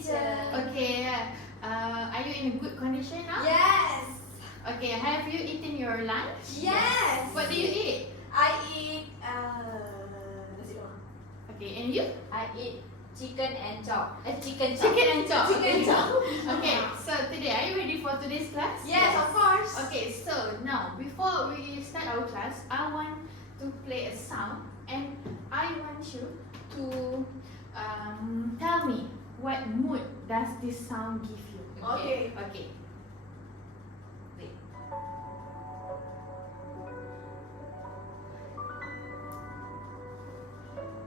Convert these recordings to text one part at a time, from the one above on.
teacher. Okay, are you in a good condition now? Yes. Okay, have you eaten your lunch? Yes. What do you eat? I eat nasi goreng. Okay, and you? I eat chicken and chop. Chicken chop. Chicken and chop. Chicken chop. Okay, so today, are you ready for today's class? Yes, of course. Okay, so now, before we start our class, I want to play a sound and I want you to tell me what mood does this sound give you. Okay. Okay. Wait.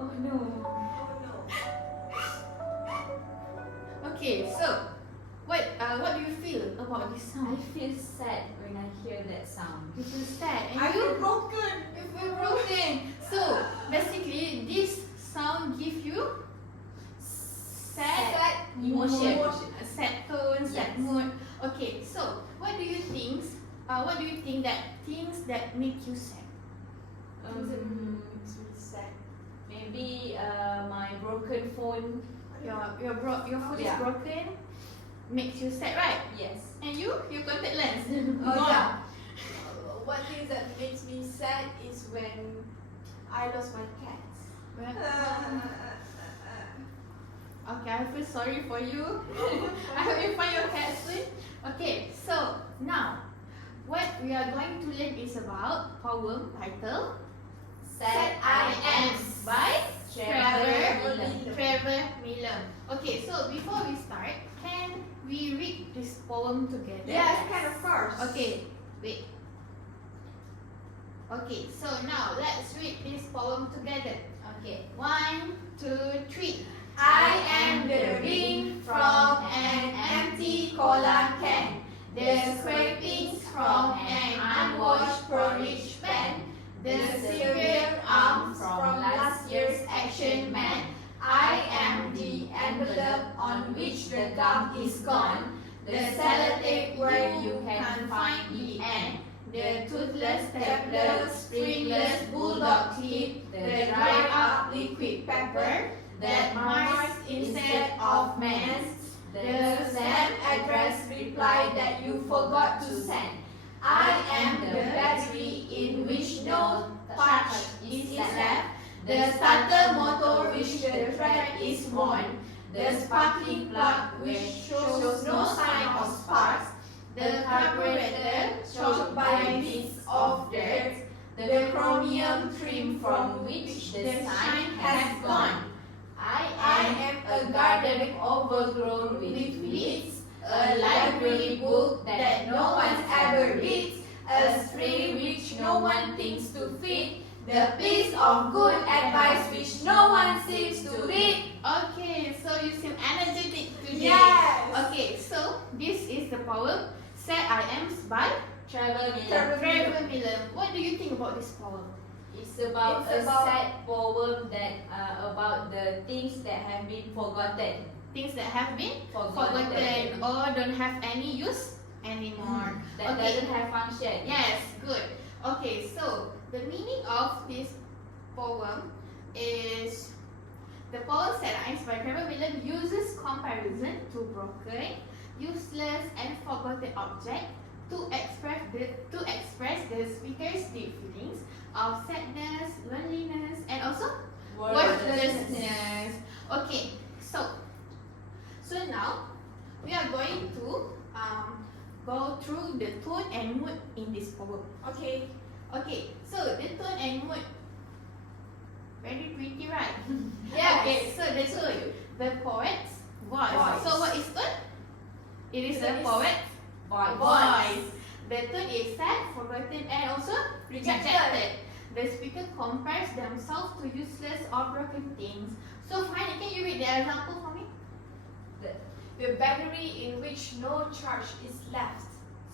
Oh no. Oh no. Okay, so what do you feel about this I sound? feel sad when I hear that sound. You feel sad and I you feel broken. feel broken. So basically, this sound give you sad Emotion. a sad tone, sad Yes. mood. Okay, so what do you think? What do you think that things that make you sad? It's really sad. Maybe my broken phone. Your phone is Yeah. broken, makes you sad, right? Yes. And your contact lens. Oh gone. yeah. One thing that makes me sad is when I lost my cats. Well, okay, I feel sorry for you. I hope you find your cat soon. Okay, so now what we are going to learn is about poem title Sad I Am by Trevor Trevor Miller. Okay, so before we start, can we read this poem together? Yes, can of course. Okay, wait. Okay, so now let's read this poem together. Okay. 1, 2, 3. I am the ring from an empty cola can, the scrapings from an unwashed porridge pan, the severe arms from last year's action man. I am the envelope on which the gum is gone, the sellotape where you can find the end, the toothless stapler, springless bulldog teeth, the dried up liquid pepper that marks instead of mans, the stamp address reply that you forgot to send. I am the battery in which no touch is left, the starter motor which the thread is worn, the sparkling plug which shows no sign of sparks, the carburetor choked by bits of dirt, the chromium trim from which the shine has gone. I am a garden overgrown with weeds, a library book that no one ever reads, a string which no one thinks to feed, the piece of good advice which no one seems to read. Okay, so you seem energetic today. Yes. Okay, so this is the poem Sad I Am by Trevor Miller. Trevor Miller. What do you think about this poem? It's about It's a about- sad poem that about the things that have been forgotten. Things that have been Forgotten. forgotten or don't have any use anymore. That Okay. doesn't have function. Yes, good. Okay, so the meaning of this poem is the poem Sad I Am by Trevor Miller uses comparison to broken, useless, and forgotten object to express the speaker's deep feelings of sadness, loneliness, and also worthlessness. Okay, so now we are going to go through the tone and mood in this poem. Okay. Okay, so the tone and mood, very pretty, right? Yes. Okay, so the tone, the poet's voice. So what is tone? It is the poet's voice. The tone is sad, forgotten, and also rejected. The speaker compares themselves to useless or broken things. So finally, can you read the example for me? The battery in which no charge is left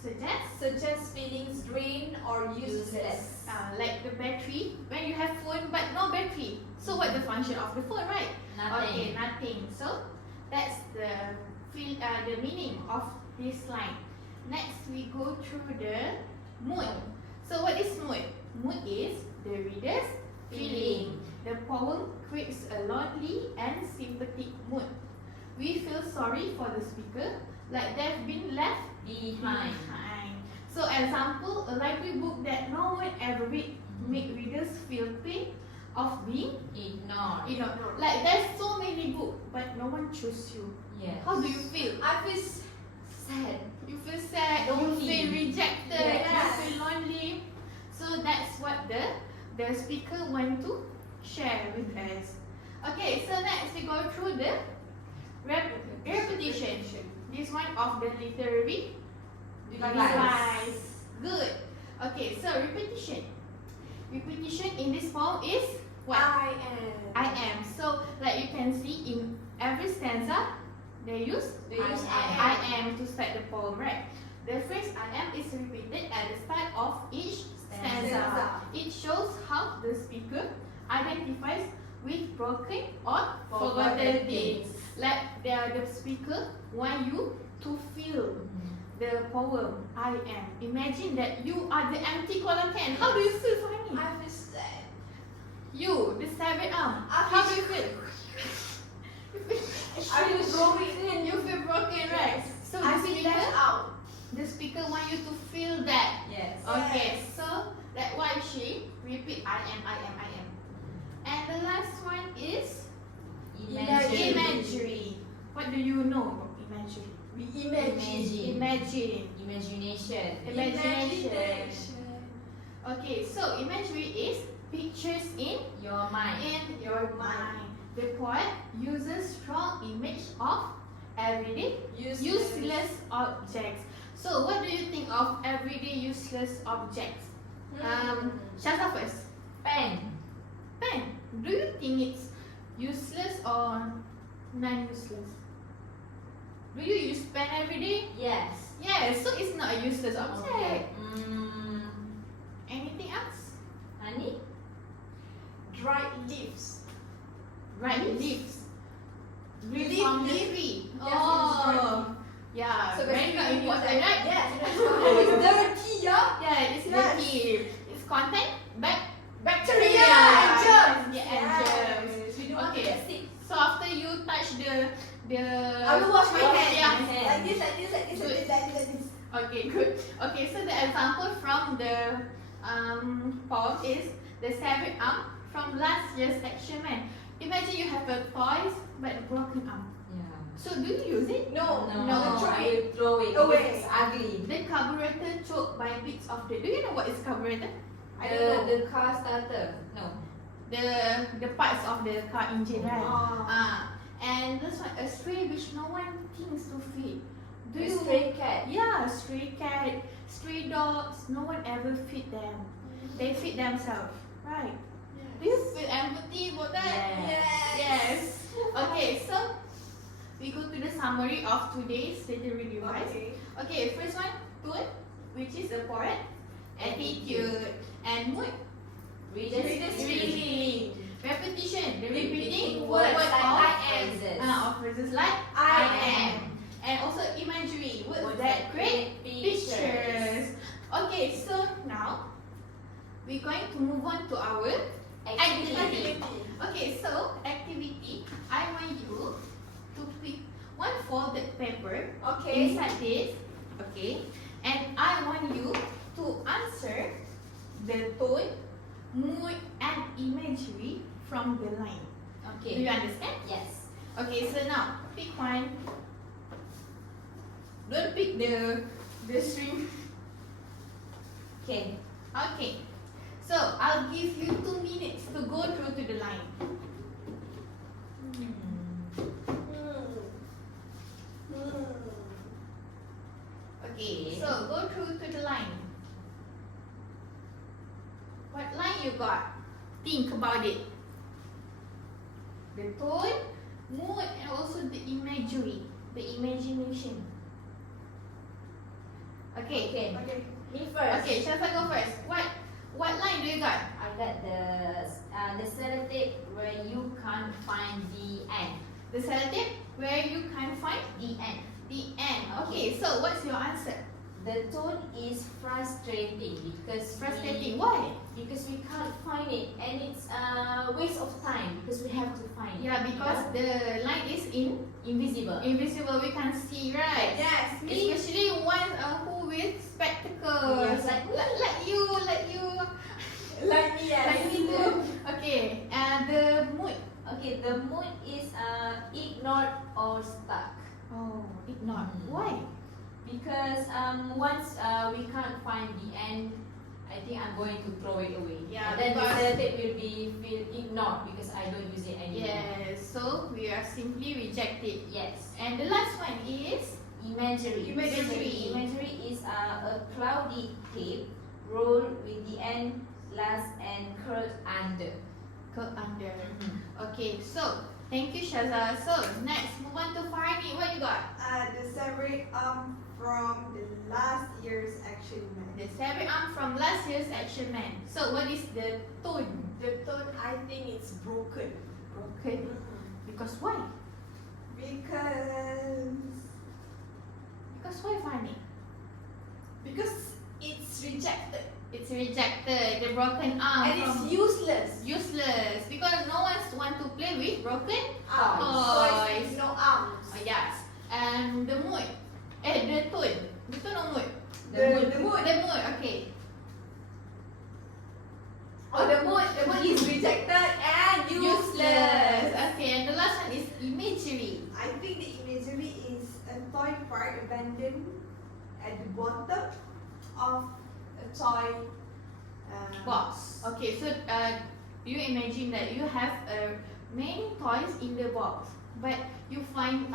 suggests feelings drained or useless. Like the battery, when you have phone but no battery. So what the function of the phone, right? Nothing. Okay, nothing. So that's the meaning of this line. Next, we go through the mood. So what is mood? Mood is the reader's feeling. The poem creates a lonely and sympathetic mood. We feel sorry sorry for the speaker, like they've been left Behind. So example, a library book that no one ever read make readers feel pain of being Ignored. like there's so many books but no one choose you. Yes. How do you feel? I feel sad. You feel sad, Lonely. you feel rejected, Yes. you feel lonely. So that's what the speaker want to share with us. Okay, so next we go through the repetition. This one of the literary device. Good. Okay, so repetition. Repetition in this poem is what? I am. I am. So like you can see in every stanza, they use I am to start the poem, right? The phrase I am is repeated at the start of each stanza. It shows how the speaker identifies with broken or forgotten things. Like the speaker want you to feel the poem I am. Imagine that you are the empty column can. How do you feel, Fahani? I feel sad. You, the seven arm. I How feel- do you feel? I feel broken. You feel broken, right? So I the feel speaker, left out. the speaker want you to feel that. Yes. Okay, Yes. so that's why she repeat I am. And the last one is imagery. What do you know about imagery? We imagine. Imagine. Imagination. Imagination. Okay, so imagery is pictures in Your mind. your mind. The poet uses strong image of everyday useless objects. So what do you think of everyday useless objects? Shaza first. Pen. Pen. Do you think it's useless or non-useless? Do you use pen every day? Yes. Yes, so it's not a useless Okay. object. Anything else? Honey? Dried leaves. Right, Leaves. leaves. Leaves Leaf, from the leaf. tree. Yes, it's dried Oh, yeah. So Very basically not we use important, that. right? Yes, that's why it's dirty, yeah. Yeah, it's Yes. dirty. It's content Bacteria and germs. Yeah, and germs. We don't want to Okay. get sick. So after you touch the I will wash my Yeah. hands. Yeah. Like this, like this, like this, like this, like this, like this. Okay, good. Okay, so the example from the poem is the severed arm from last year's Action Man. Imagine you have a toy but a broken arm. Yeah. So do you use it? No, No. throw I it. will throw it. Away. Because It's ugly. The carburetor choked by bits of the. Do you know what is carburetor? I don't know. The car starter. No. The parts of the car engine, right? Ah. And this one, a stray which no one thinks to feed. Do The you? stray cat. Yeah, stray cat, stray dogs. No one ever feed them. They feed themselves, right? Do you feel empathy about that? Yeah. Yes. Okay, so we go to the summary of today's literary device. Okay. Okay, first one, tone, which is a poet, attitude, and mood, Readers feeling, repetition, the repeating words word like of, I am. of phrases like I am, and also imagery, words that create pictures. Okay, so now we're going to move on to our activity. Okay, so activity, I want you to pick one folded paper Okay. inside this, okay, and I want you to answer the tone, mood, and imagery from the line. Do you Okay. understand? Yes. Okay, so now pick one. Don't pick the string. Okay. Okay, so I'll give you 2 minutes to go through to the line. Okay, so go through to the line. What line you got? Think about it. The tone, mood, and also the imagery, the imagination. Okay. Okay. Okay. Me first. Okay, Shafa go first. What line do you got? I got the sellotape where you can't find the end. The sellotape where you can't find The end. the end. Okay, so what's your answer? The tone is frustrating because Frustrating. Why? because we can't find it and it's a waste of time because we have to find it. Yeah, because the line is invisible. invisible. We can't see, right? Yes, me. Especially one who with spectacles. Yes, like you. Like me, yes. Like me too. Okay, the mood. Okay, the mood is ignored or stuck. Oh, ignore. Mm. Why? Because once we can't find the end, I think I'm going to throw it away. Yeah, And then the because- sellotape will be feel ignored because I don't use it anymore. Yes, so we are simply rejected. Yes. And the last one is Imagery. Imagery. Imagery is a cloudy tape rolled with the end last and curled under. curl under. Okay, so thank you, Shaza. So next, move on to Farni. What you got? The separate arm from the last year's action man. The separate arm from last year's action man. So what is the tone? The tone, I think it's broken. Broken. Because why? Because Why, Farni? it's rejected. It's rejected. The broken arm. And it's from- useless. useless because no one want to play with broken Toys with no arms. Oh, yes. And the mood. The tone. The tone or mood? The mood. The mood. Okay. The mood is rejected and useless. Okay. And the last one is imagery. I think the imagery is a toy part abandoned at the bottom of a toy Box. Okay. So you imagine that you have many toys in the box, but you find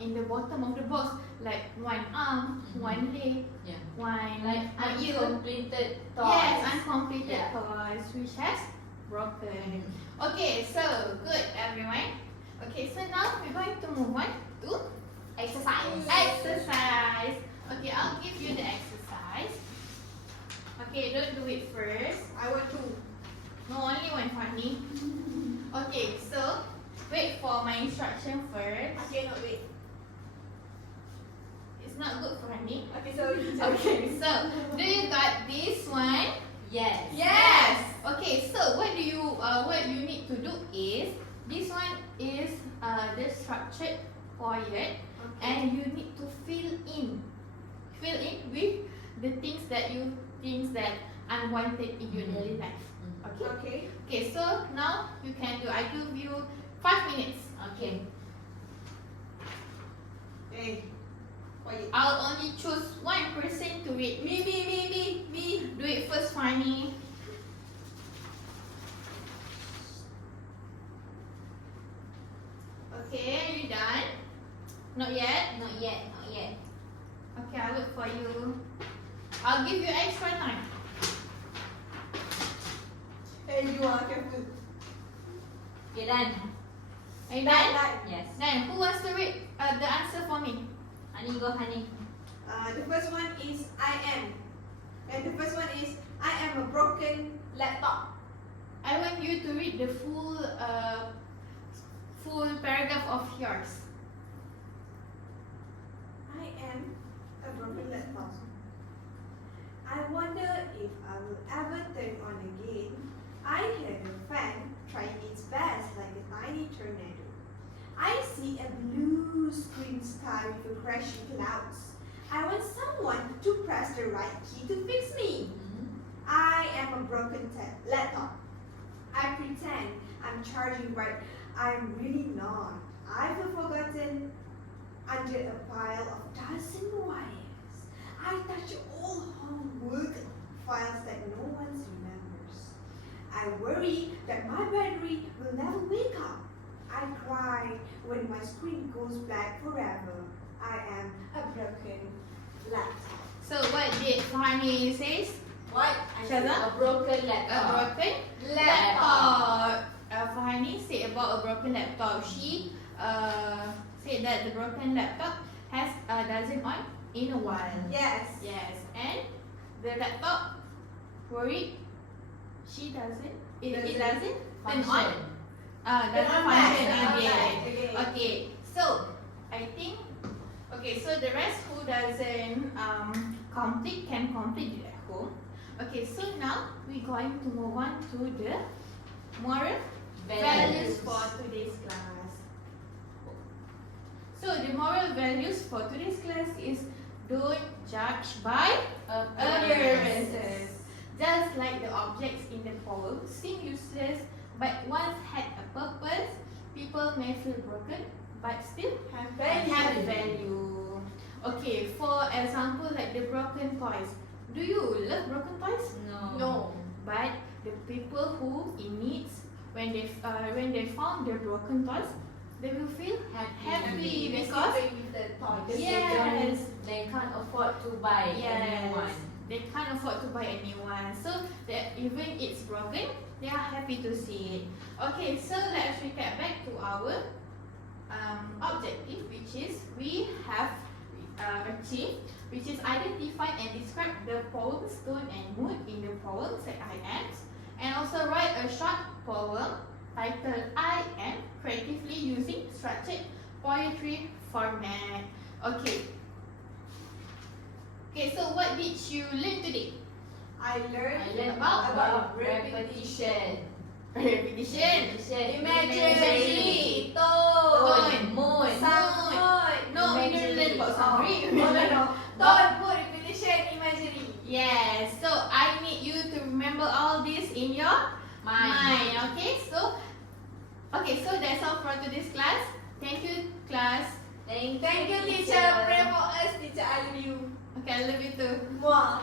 in the bottom of the box like one arm, one leg, Yeah. one Like one ear. uncompleted toys. Yes, uncompleted Yeah. toys which has broken. Okay, so good everyone. Okay, so now we're going to move on to Exercise. exercise. Okay, I'll give you the exercise. Okay, don't do it first. I want to. No, only one funny. Okay, so wait for my instruction first. I cannot wait. It's not good for honey. Okay, so Okay, so do you got this one? Yes. Yes. Okay, so what you need to do is this one is the structured poet, and you need to fill in with the things that unwanted in your daily life. Okay. Okay. Okay. So now you can do. I give you 5 minutes. Okay. Hey. Quiet. I'll only choose one person to read. Me. Do it first, Fanny. Okay, are you done? Not yet? Not yet. Not yet. Okay, I'll look for you. I'll give you extra time. Hey, you are careful. Okay, done. Are you done? Yes. Then, who wants to read the answer for me? Honey, go honey. The first one is I am. And the first one is I am a broken laptop. I want you to read the full paragraph of yours. I am a broken laptop. I wonder if I will ever turn on again. I heard a fan trying its best like a tiny tornado. I see a blue screen sky with crashing clouds. I want someone to press the right key to fix me. I am a broken laptop. I pretend I'm charging, but I'm really not. I've forgotten under a pile of dozen wires. I touch old homework files that no one remembers. I worry that my battery will never wake up. I cry when my screen goes black forever. I am a broken laptop. So what did Fanny says? What? Shaza? A broken A laptop. broken laptop. Fahani said about a broken laptop. She said that the broken laptop has a dozen on in a while. Yes. Yes, and the laptop worried she doesn't. It doesn't turn on. Function. Doesn't function again. Okay. Okay, so I think. Okay, so the rest who doesn't complete can complete it at home. Okay, so now we're going to move on to the moral values for today's class. So the moral values for today's class is don't judge by appearances. Just like the objects in the poem seem useless but once had a purpose, people may feel broken but still have value. Okay, for example, like the broken toys. Do you love broken toys? No. But the people who in needs, when they found their broken toys, they will feel happy because with the toys. yes, They can't afford to buy yes, anyone. they can't afford to buy a new one. So that even it's broken, they are happy to see it. Okay, so let's recap back to our objective, which is we have achieved, which is identify and describe the poem's tone and mood in the poem set I am, and also write a short poem titled I Am creatively using structured poetry format. Okay. Okay, so what did you learn today? I learned About repetition. Repetition. imagery, Tone. Mood. sound. No, we didn't learn about summary. No. Tone, mood, repetition, imagery. Yes, so I need you to remember all this in your mind. Okay, so that's all for today's class. Thank you, class. Thank you, teacher. Pray for us, teacher. I love you. Okay, I love you too. Mwah.